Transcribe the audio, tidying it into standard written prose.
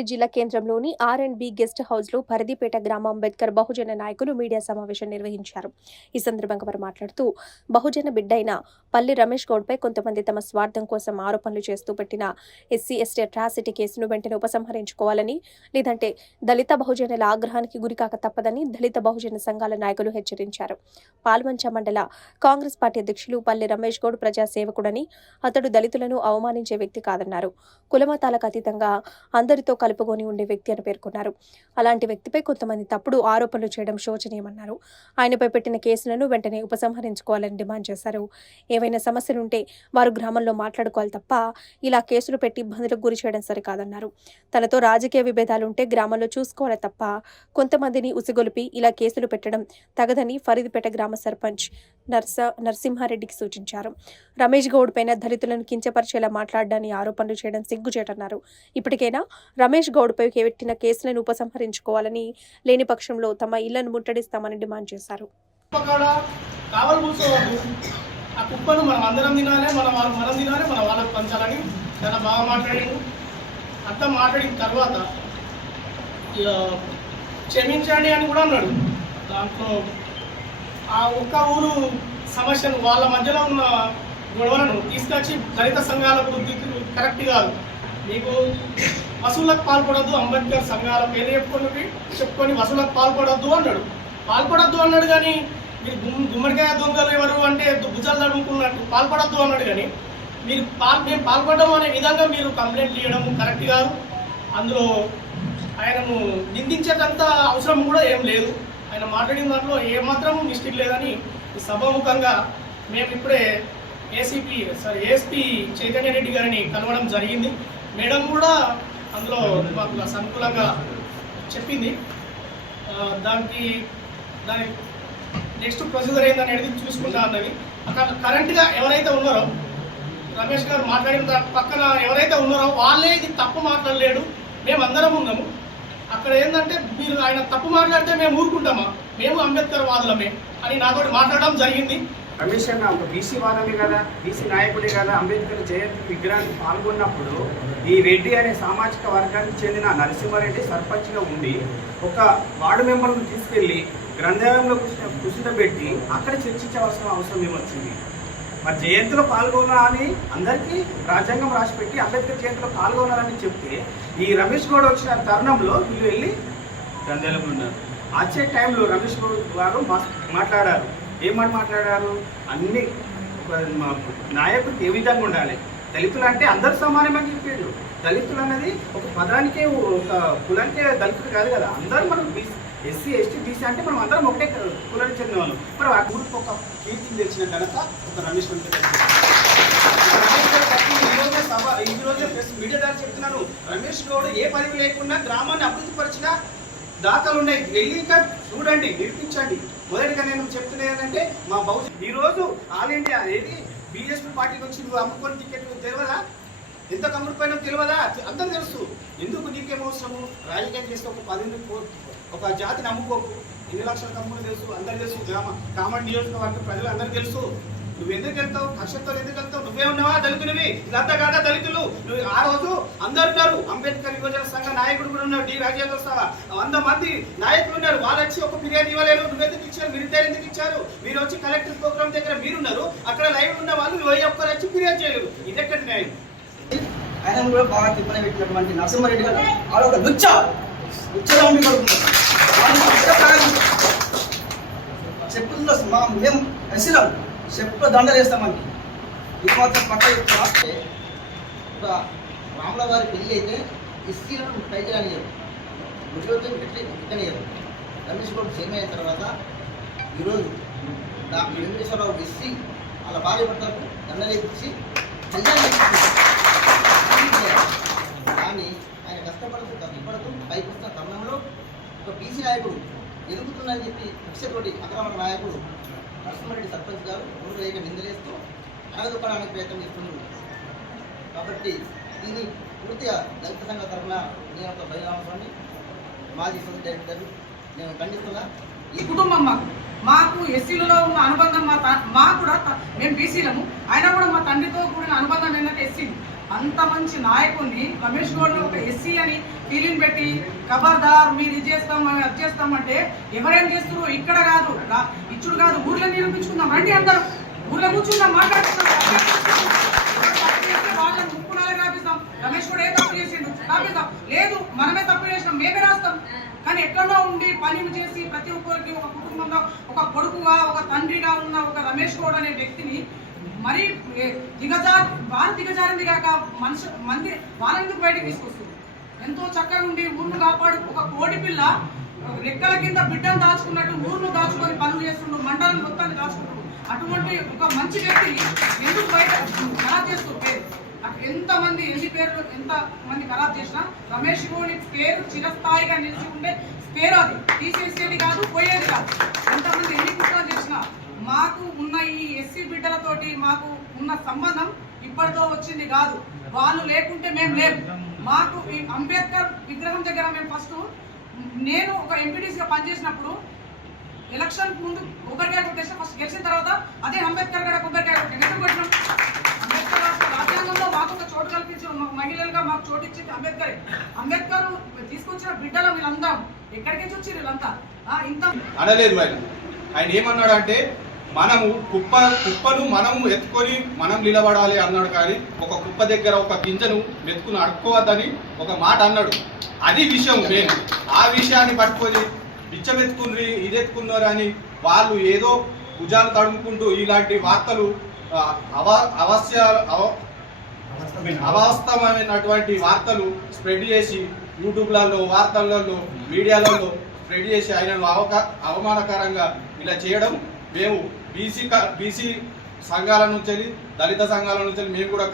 రంగారెడ్డి జిల్లా కేంద్రంలోని ఆర్&బి గెస్ట్ హౌస్లో పరిధిపేట గ్రామ అంబేద్కర్ బహుజన నాయకులు మీడియా సమావేశం నిర్వహించారు. ఈ సందర్భంగా వారు మాట్లాడుతూ, బహుజన బిడ్డైన పల్లి రమేష్ గౌడ్పై కొంతమంది తమ స్వార్థం కోసం ఆరోపణలు చేస్తూ పెట్టిన ఎస్సీ/ఎస్టీ అట్రాసిటీ కేసును వెంటనే ఉపసంహరించుకోవాలని, లేదంటే దళిత బహుజనుల ఆగ్రహానికి గురికాక తప్పదని దళిత బహుజన సంఘాల నాయకులు హెచ్చరించారు. పాల్వంచ మండల కాంగ్రెస్ పార్టీ అధ్యక్షులు పల్లి రమేష్ గౌడ్ ప్రజాసేవకుడని, అతడు దళితులను అవమానించే వ్యక్తి కాదన్నారు. కులమతాలకు అతీతంగా అందరితో కలుపుకొని ఉండే వ్యక్తి అని పేర్కొన్నారు. అలాంటి వ్యక్తిపై కొంతమంది తప్పుడు ఆరోపణలు చేయడం శోచనీయమన్నారు. ఆయనపై పెట్టిన కేసులను వెంటనే ఉపసంహరించుకోవాలని డిమాండ్ చేశారు. ఏవైనా సమస్యలుంటే వారు గ్రామంలో మాట్లాడుకోవాలి తప్ప ఇలా కేసులు పెట్టి ఇబ్బందులకు గురి చేయడం సరికాదన్నారు. తనతో రాజకీయ విభేదాలుంటే గ్రామంలో చూసుకోవాలి తప్ప కొంతమందిని ఉసిగొలిపి ఇలా కేసులు పెట్టడం తగదని ఫరీదుపేట గ్రామ సర్పంచ్ నరసింహారెడ్డికి సూచించారు. రమేష్ గౌడ్ పైన దళితులను కించపరిచేలా మాట్లాడడాన్ని ఆరోపణలు చేయడం సిగ్గుచేటన్నారు. ఇప్పటికైనా రమేష్ గౌడ్పై పెట్టిన కేసులను ఉపసంహరించుకోవాలని, లేని పక్షంలో తమ ఇళ్లను ముట్టడిస్తామని డిమాండ్ చేశారు. ఆ కుప్పను మనం అందరం తినాలి, మనం తినాలి, మన వాళ్ళకి పంచాలని చాలా బాగా మాట్లాడాడు. అంతా మాట్లాడిన తర్వాత క్షమించండి అని కూడా అన్నాడు. దాంట్లో ఆ ఒక్క ఊరు సమస్యను, వాళ్ళ మధ్యలో ఉన్న గొడవలను తీసుకొచ్చి దళిత సంఘాలకు కరెక్ట్ కాదు, మీకు వసూళ్లకు పాల్పడద్దు, అంబేద్కర్ సంఘాల పేరు చెప్పుకొని వసూళ్లకు పాల్పడద్దు అన్నాడు. కానీ మీరు గుమ్మడికాయ దొంగలు ఎవరు అంటే భుజాలు తడుముకున్నట్టు పాల్పడద్దు అన్నాడు. కానీ మీరు మేము పాల్పడడం అనే విధంగా మీరు కంప్లైంట్ చేయడం కరెక్ట్ కాదు. అందులో ఆయనను నిందించేటంత అవసరం కూడా ఏం లేదు. ఆయన మాట్లాడిన దాంట్లో ఏమాత్రం మిస్టేక్ లేదని సభాముఖంగా మేము ఇప్పుడే ఏఎస్పీ చైతన్య రెడ్డి గారిని కలవడం జరిగింది. మేడం కూడా అందులో మాకు సంకులంగా చెప్పింది. దాని నెక్స్ట్ ప్రొసీజర్ ఏందనేది చూసుకుంటా అన్నది. అక్కడ కరెంట్గా ఎవరైతే ఉన్నారో రమేష్ గారు మాట్లాడిన పక్కన ఎవరైతే ఉన్నారో వాళ్ళే ఇది తప్పు మాట్లాడలేడు, మేమందరం ఉన్నాము. అక్కడ ఏంటంటే మీరు ఆయన తప్పు మాట్లాడితే మేము ఊరుకుంటామా, మేము అంబేద్కర్ వాదులమే అని నాతో మాట్లాడడం జరిగింది. రమేష్ అన్న ఒక బీసీ వాదమే కదా, బీసీ నాయకుడే కదా. అంబేద్కర్ జయంతి విగ్రహానికి పాల్గొన్నప్పుడు ఈ రెడ్డి అనే సామాజిక వర్గానికి చెందిన నరసింహారెడ్డి సర్పంచ్గా ఉండి ఒక వార్డు మెంబర్ను తీసుకెళ్లి గ్రంథాలయంలో కూర్చుంటబెట్టి అక్కడ చర్చించవలసిన అవసరం ఏమొచ్చింది? మరి జయంతిలో పాల్గొనాలని అందరికీ రాజ్యాంగం రాసిపెట్టి అంబేద్కర్ జయంతిలో పాల్గొనాలని చెప్తే ఈ రమేష్ గౌడ్ వచ్చిన తరుణంలో వీళ్ళు వెళ్ళి గ్రంథాలయంలో ఉన్నారు. వచ్చే టైంలో రమేష్ గౌడ్ గారు మాట్లాడారు. ఏమని మాట్లాడారు? అన్ని నాయకుడికి ఏ విధంగా ఉండాలి, దళితులు అంటే అందరు సమానమని చెప్పాడు. దళితులు అన్నది ఒక పదానికే, ఒక కులానికే దళితులు కాదు కదా, అందరూ మనం ఎస్సీ ఎస్టీ బీసీ అంటే మనం అందరం ఒకటే కులానికి చెందిన వాళ్ళు. మరి ఆ ఊరికి ఒక కీర్తిని తెచ్చిన ఘనత ఒక రమేష్ ఈ రోజే మీడియా ద్వారా చెప్తున్నాను. రమేష్ గౌడ్ ఏ పదవి లేకుండా గ్రామాన్ని అభివృద్ధి పరిచిన దాఖలు ఉన్నాయి. వెళ్ళి ఇంకా చూడండి, నిరూపించండి. మొదటిగా నేను చెప్తున్నా ఏంటంటే మా భవిష్యత్ ఈరోజు ఆల్ ఇండియా ఏది బీఎస్పీ పార్టీకి వచ్చి నువ్వు అమ్ముకొని టికెట్ తెలియదా? ఎంత అమ్ముడిపోయినా తెలియదా? అందరూ తెలుసు. ఎందుకు నీకేం అవసరము? రాజకీయం చేస్తే ఒక జాతిని అమ్ముకోకు. ఎన్ని లక్షల కమ్ములు తెలుసు, అందరు తెలుసు. కామన్ నియోజకవర్గ ప్రజలు అందరూ తెలుసు. నువ్వు ఎందుకు వెళ్తావు? కక్షతో ఎందుకు వెళ్తావు? నువ్వే ఉన్నావా దళితునివి? ఇదంతా కాదా దళితులు? నువ్వు ఆ రోజు అందరు ఉన్నారు. అంబేద్కర్ యువజన సంఘ నాయకుడు కూడా ఉన్నారు. డి రాజేంద్ర సహా 100 మంది నాయకులు ఉన్నారు. వాళ్ళు వచ్చి ఒక ఫిర్యాదు ఇవ్వలేరు. నువ్వెందుకు ఇచ్చారు? మీరు ఇద్దరు ఎందుకు ఇచ్చారు? మీరు వచ్చి కలెక్టర్ ప్రోగ్రామ్ దగ్గర మీరున్నారు, అక్కడ లైవ్ ఉన్న వాళ్ళు ఒక్కరు వచ్చి ఫిర్యాదు చేయలేరు. ఇదెక్కడి న్యాయం? ఆయన కూడా బాగా తిప్పని పెట్టినటువంటి నరసింహారెడ్డి గారు ఒక చెప్పుల్లో మేము ఎసిలం చెప్పుల దండలు వేస్తామండి. ఇది మాత్రం పట్ట చెప్తే ఒక రాముల వారి పెళ్ళి అయితే ఎస్సీలను పైకి రానియరు, ఉద్యోగం పెట్టి ఎక్కనియరు. రమేష్ గౌడ్ సీఎం అయిన తర్వాత ఈరోజు డాక్టర్ వెంకటేశ్వరరావు ఎస్సీ వాళ్ళ భార్య భర్తలకు దండలు ఇచ్చి కళ్యాణం కానీ ఆయన కష్టపడుతూ పైకి వస్తున్న తరుణంలో ఒక బీసీ నాయకుడు ఎదుగుతుందని చెప్పి కక్షతోటి అక్రమ నాయకుడు నరసింహారెడ్డి సర్పంచ్ గారు ఊరు ఏక నిందలేస్తూ అనగదొక్కడానికి ప్రయత్నం చేస్తున్నారు. కాబట్టి దీన్ని పూర్తిగా దళిత సంఘ తరఫున నేను ఒక బహిరాంశాన్ని మాజీ సొంత డైరెక్టర్ నేను ఖండిస్తున్నా. ఈ కుటుంబం మాకు ఎస్సీలలో ఉన్న అనుబంధం, మా కూడా మేము బీసీలము, అయినా కూడా మా తండ్రితో కూడిన అనుబంధం ఏంటంటే ఎస్సీలు. అంత మంచి నాయకుడిని రమేష్ గౌడ్ని ఒక ఎస్సీ అని ఫీలింగ్ పెట్టి ఖబర్దార్ మీరు ఇది చేస్తాం అది చేస్తామంటే ఎవరేం చేస్తున్నారు? ఇక్కడ కాదు, ఇచ్చుడు కాదు, ఊర్లో నిరూపించుకుందాం రండి, అందరం ఊర్లో కూర్చుందాం, మాట్లాడుకుందాం. వాళ్ళని ముక్కునాలే రాపిస్తాం. రమేష్ కూడా ఏ తప్పు చేసిండు రాపిస్తాం. లేదు మనమే తప్పు చేసినాం, మేమే రాస్తాం. కానీ ఎక్కడో ఉండి పని చేసి ప్రతి ఒక్కరికి ఒక కుటుంబంలో ఒక కొడుకుగా ఒక తండ్రిగా ఉన్న ఒక రమేష్ గౌడ్ అనే వ్యక్తిని మరి వారు దిగజారింది కాక మంది వాళ్ళెందుకు బయటకు తీసుకొస్తుంది? ఎంతో చక్కగా ఉండి ఊరును కాపాడు ఒక కోడి పిల్ల రెక్కల కింద బిడ్డను దాచుకున్నట్టు ఊరును దాచుకొని పనులు చేస్తుండ్రు, మండలం మొత్తాన్ని దాచుకుంటారు. అటువంటి ఒక మంచి వ్యక్తిని ఎందుకు బయట ఖరాబ్ చేస్తూ పేరు ఎంతమంది ఎన్ని పేర్లు ఎంత మంది ఖరాబ్ చేసినా రమేష్ గౌడ్ పేరు చిరస్థాయిగా నిలిచి ఉండే పేరు, అది తీసేసేది కాదు, పోయేది కాదు. ఎంతమంది ఎన్ని కుట్రలు చేసినా మాకు ఉన్న ఈ ఎస్సీ బిడ్డలతోటి మాకు ఉన్న సంబంధం ఇప్పటితో వచ్చింది కాదు. వాళ్ళు లేకుంటే మేము లేము. మాకు ఈ అంబేద్కర్ విగ్రహం దగ్గర మేము ఫస్ట్ నేను ఒక ఎంపీటీసీగా పనిచేసినప్పుడు ఎలక్షన్ ముందు కొబ్బరికాయ కొట్టేసి ఫస్ట్ గెలిచిన తర్వాత అదే అంబేద్కర్ గడ కొబ్బరికాయ కొట్టాను. ఎందుకు కొట్టినాం? అంబేద్కర్ రాజ్యాంగంలో మాకు ఒక చోటు కల్పించారు, మహిళలుగా మాకు చోటు ఇచ్చింది అంబేద్కర్. అంబేద్కర్ తీసుకొచ్చిన బిడ్డలు వీళ్ళందరం ఎక్కడికి వచ్చి వీళ్ళంతా ఇంత అనలేదు. ఆయన ఏమన్నాడు అంటే మనము కుప్పను మనము ఎత్తుకొని మనం నిలబడాలి అన్నాడు. కానీ ఒక కుప్ప దగ్గర ఒక గింజను మెత్తుకుని అడుక్కోవద్దని ఒక మాట అన్నాడు. అది విషయం నేను ఆ విషయాన్ని పట్టుకొని బిచ్చమెత్తుకుని ఇదెత్తుకున్నారు అని వాళ్ళు ఏదో భుజాలు తడుముకుంటూ ఇలాంటి వార్తలు అవాస్తవమైనటువంటి వార్తలు స్ప్రెడ్ చేసి యూట్యూబ్లలో వార్తలలో మీడియాలలో స్ప్రెడ్ చేసి ఆయనను అవమానకరంగా ఇలా చేయడం మేము బీసీ సంఘాల నుంచి దళిత సంఘాల నుంచి మేము కూడా